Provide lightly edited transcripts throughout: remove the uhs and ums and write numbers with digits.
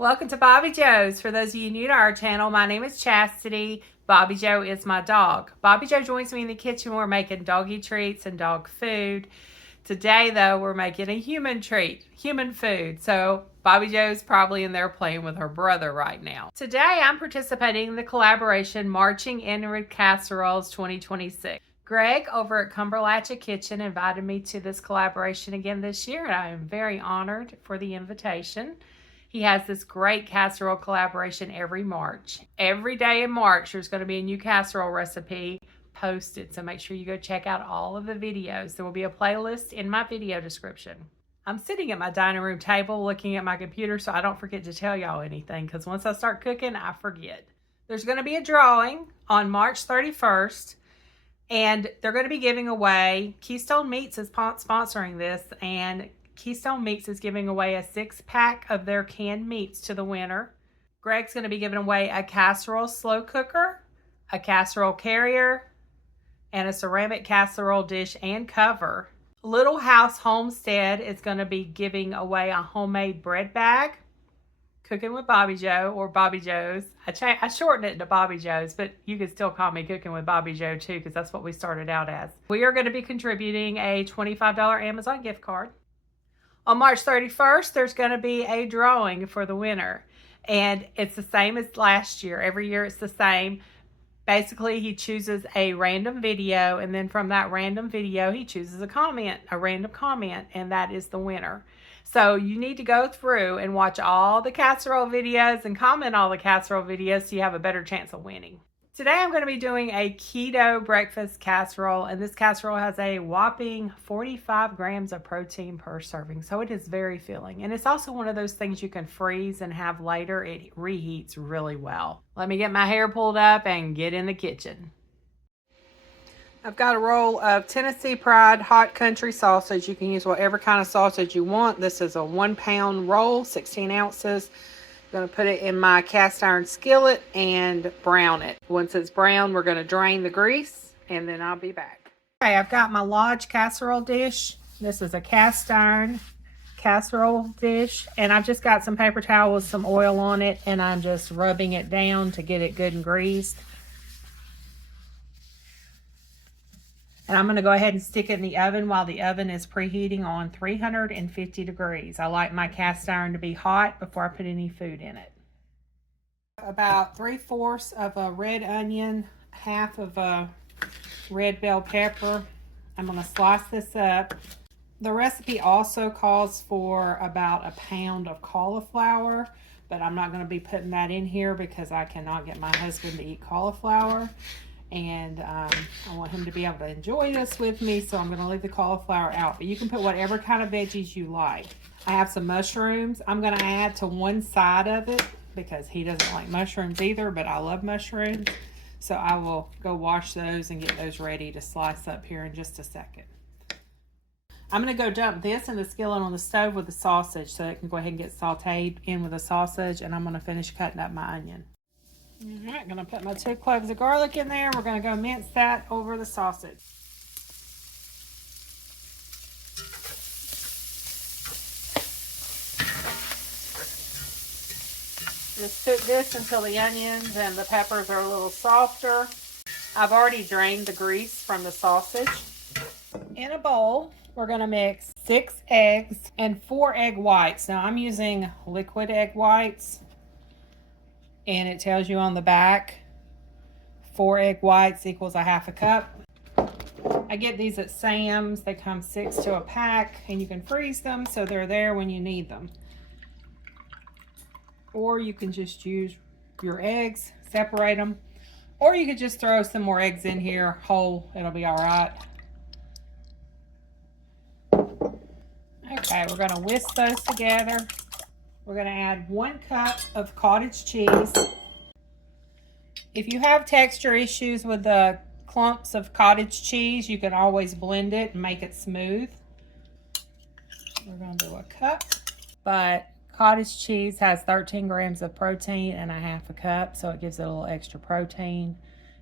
Welcome to Bobbi Jo's. For those of you new to our channel, my name is Chastity. Bobbi Jo is my dog. Bobbi Jo joins me in the kitchen. We're making doggy treats and dog food. Today, though, we're making a human treat, human food. So Bobbi Jo's probably in there playing with her brother right now. Today, I'm participating in the collaboration Marching In with Casseroles 2026. Greg over at Cumberlatcha Kitchen invited me to this collaboration again this year, and I am very honored for the invitation. He has this great casserole collaboration every March. Every day in March, there's going to be a new casserole recipe posted. So make sure you go check out all of the videos. There will be a playlist in my video description. I'm sitting at my dining room table looking at my computer so I don't forget to tell y'all anything, because once I start cooking, I forget. There's going to be a drawing on March 31st, and they're going to be giving away, Keystone Meats is sponsoring this, and Keystone Meats is giving away a 6-pack of their canned meats to the winner. Greg's going to be giving away a casserole slow cooker, a casserole carrier, and a ceramic casserole dish and cover. Little House Homestead is going to be giving away a homemade bread bag. Cooking with Bobbi Jo, or Bobbi Jo's. I shortened it to Bobbi Jo's, but you can still call me Cooking with Bobbi Jo too, because that's what we started out as. We are going to be contributing a $25 Amazon gift card. On March 31st, there's going to be a drawing for the winner, and it's the same as last year. Every year it's the same. Basically, he chooses a random video, and then from that random video, he chooses a random comment, and that is the winner. So you need to go through and watch all the casserole videos and comment all the casserole videos so you have a better chance of winning. Today I'm going to be doing a keto breakfast casserole, and this casserole has a whopping 45 grams of protein per serving, so it is very filling. And it's also one of those things you can freeze and have later. It reheats really well. Let me get my hair pulled up and get in the kitchen. I've got a roll of Tennessee Pride hot country sausage. You can use whatever kind of sausage you want. This is a 1-pound roll, 16 ounces. I'm going to put it in my cast iron skillet and brown it. Once it's brown, we're going to drain the grease, and then I'll be back. Okay, I've got my Lodge casserole dish. This is a cast iron casserole dish, and I've just got some paper towel with some oil on it, and I'm just rubbing it down to get it good and greased. And I'm going to go ahead and stick it in the oven while the oven is preheating on 350 degrees. I like my cast iron to be hot before I put any food in it. About 3/4 of a red onion, half of a red bell pepper. I'm going to slice this up. The recipe also calls for about a pound of cauliflower, but I'm not going to be putting that in here because I cannot get my husband to eat cauliflower. And I want him to be able to enjoy this with me, so I'm going to leave the cauliflower out. But you can put whatever kind of veggies you like. I have some mushrooms I'm going to add to one side of it because he doesn't like mushrooms either, but I love mushrooms. So I will go wash those and get those ready to slice up here in just a second. I'm going to go dump this in the skillet on the stove with the sausage so it can go ahead and get sauteed in with the sausage, and I'm going to finish cutting up my onion. All right, I'm going to put my 2 cloves of garlic in there. We're going to go mince that over the sausage. Just cook this until the onions and the peppers are a little softer. I've already drained the grease from the sausage. In a bowl, we're going to mix 6 eggs and 4 egg whites. Now, I'm using liquid egg whites. And it tells you on the back, 4 egg whites equals a half a cup. I get these at Sam's. They come 6 to a pack, and you can freeze them so they're there when you need them. Or you can just use your eggs, separate them. Or you could just throw some more eggs in here whole. It'll be all right. Okay, we're going to whisk those together. We're going to add 1 cup of cottage cheese. If you have texture issues with the clumps of cottage cheese, you can always blend it and make it smooth. We're going to do a cup, but cottage cheese has 13 grams of protein and a half a cup, so it gives it a little extra protein,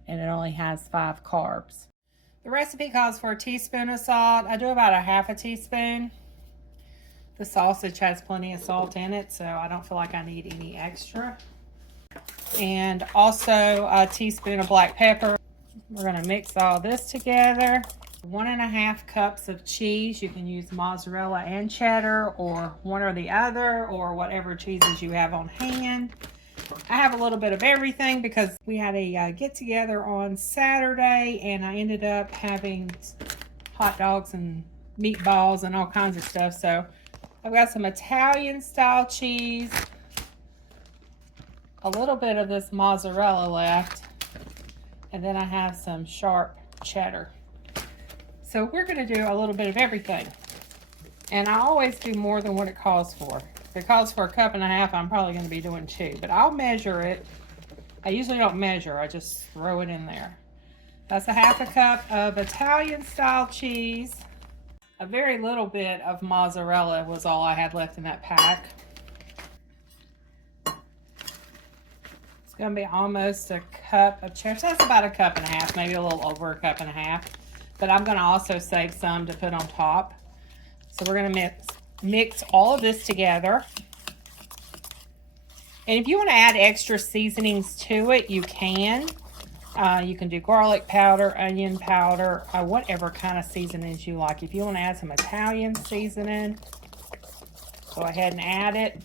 and it only has 5 carbs. The recipe calls for a teaspoon of salt. I do about a half a teaspoon. The sausage has plenty of salt in it, so I don't feel like I need any extra. And also a teaspoon of black pepper. We're gonna mix all this together. 1.5 cups of cheese. You can use mozzarella and cheddar, or one or the other, or whatever cheeses you have on hand. I have a little bit of everything because we had a get together on Saturday, and I ended up having hot dogs and meatballs and all kinds of stuff. So I've got some Italian style cheese, a little bit of this mozzarella left, and then I have some sharp cheddar. So we're going to do a little bit of everything. And I always do more than what it calls for. If it calls for 1.5 cups, I'm probably going to be doing 2. But I'll measure it. I usually don't measure. I just throw it in there. That's 1/2 cup of Italian style cheese. A very little bit of mozzarella was all I had left in that pack. It's going to be almost 1 cup of cheddar. So that's about 1.5 cups, maybe a little over 1.5 cups. But I'm going to also save some to put on top. So we're going to mix all of this together. And if you want to add extra seasonings to it, you can. You can do garlic powder, onion powder, whatever kind of seasonings you like. If you want to add some Italian seasoning, go ahead and add it.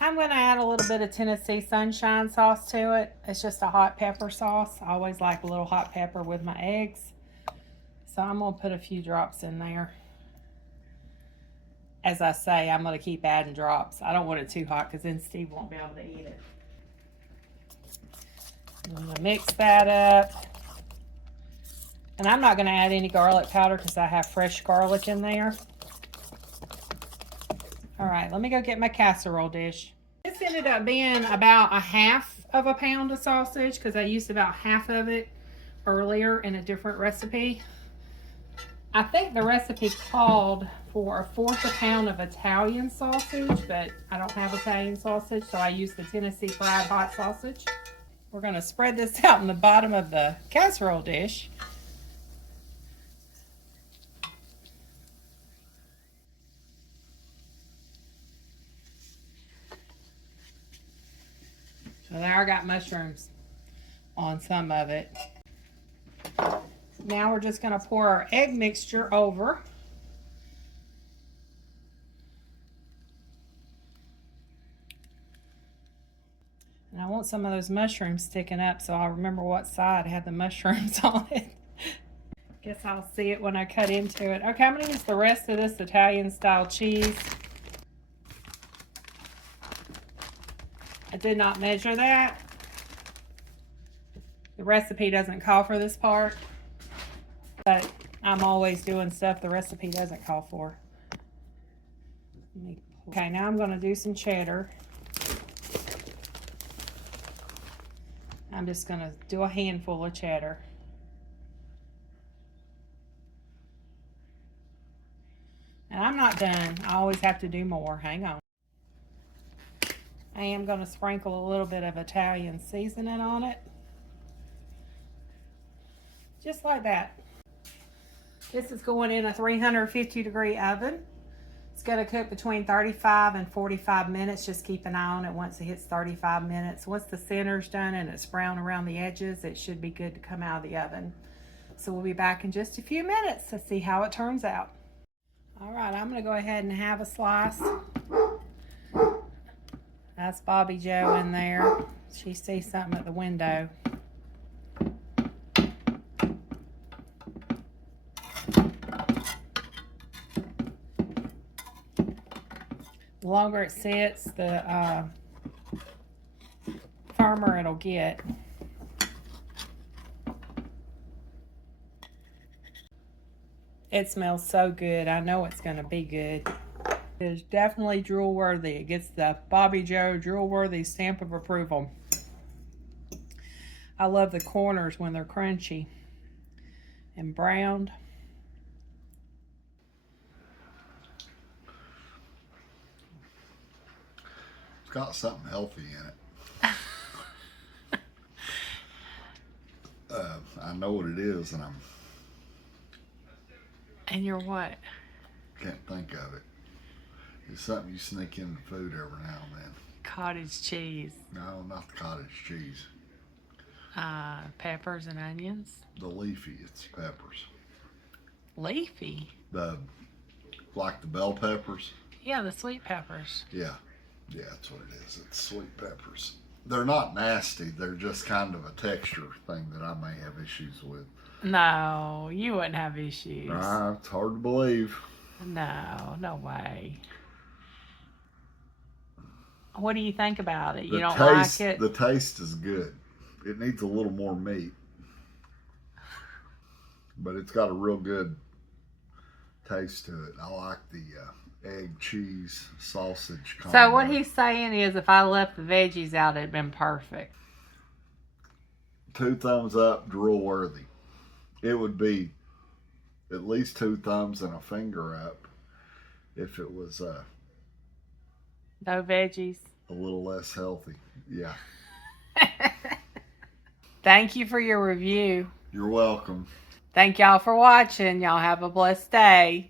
I'm going to add a little bit of Tennessee Sunshine sauce to it. It's just a hot pepper sauce. I always like a little hot pepper with my eggs. So I'm going to put a few drops in there. As I say, I'm going to keep adding drops. I don't want it too hot because then Steve won't be able to eat it. I'm going to mix that up. And I'm not going to add any garlic powder because I have fresh garlic in there. All right, let me go get my casserole dish. This ended up being about 1/2 pound of sausage because I used about half of it earlier in a different recipe. I think the recipe called for 1/4 pound of Italian sausage, but I don't have Italian sausage, so I use the Tennessee fried hot sausage. We're going to spread this out in the bottom of the casserole dish. So there I got mushrooms on some of it. Now we're just going to pour our egg mixture over. And I want some of those mushrooms sticking up so I'll remember what side had the mushrooms on it. Guess I'll see it when I cut into it. Okay, I'm going to use the rest of this Italian style cheese. I did not measure that. The recipe doesn't call for this part. But I'm always doing stuff the recipe doesn't call for. Okay, now I'm going to do some cheddar. I'm just going to do a handful of cheddar. And I'm not done. I always have to do more. Hang on. I am going to sprinkle a little bit of Italian seasoning on it. Just like that. This is going in a 350-degree oven. It's going to cook between 35 and 45 minutes. Just keep an eye on it once it hits 35 minutes. Once the center's done and it's brown around the edges, it should be good to come out of the oven. So we'll be back in just a few minutes to see how it turns out. All right, I'm going to go ahead and have a slice. That's Bobbi Jo in there. She sees something at the window. The longer it sits, the firmer it'll get. It smells so good. I know it's going to be good. It is definitely drool worthy. It gets the Bobbi Jo drool worthy stamp of approval. I love the corners when they're crunchy and browned. It's got something healthy in it. I know what it is, and And you're what? can't think of it. It's something you sneak in the food every now and then. Cottage cheese. No, not the cottage cheese. Peppers and onions. The leafy, it's peppers. Leafy? Like the bell peppers. Yeah, the sweet peppers. Yeah, that's what it is. It's sweet peppers. They're not nasty. They're just kind of a texture thing that I may have issues with. No, you wouldn't have issues. It's hard to believe. No way. What do you think about it? You don't taste, like it? The taste is good. It needs a little more meat. But it's got a real good taste to it. I like the egg, cheese, sausage combo. So what he's saying is if I left the veggies out, it'd been perfect. 2 thumbs up, drool worthy. It would be at least 2 thumbs and a finger up if it was No veggies. a little less healthy. Yeah. Thank you for your review. You're welcome. Thank y'all for watching. Y'all have a blessed day.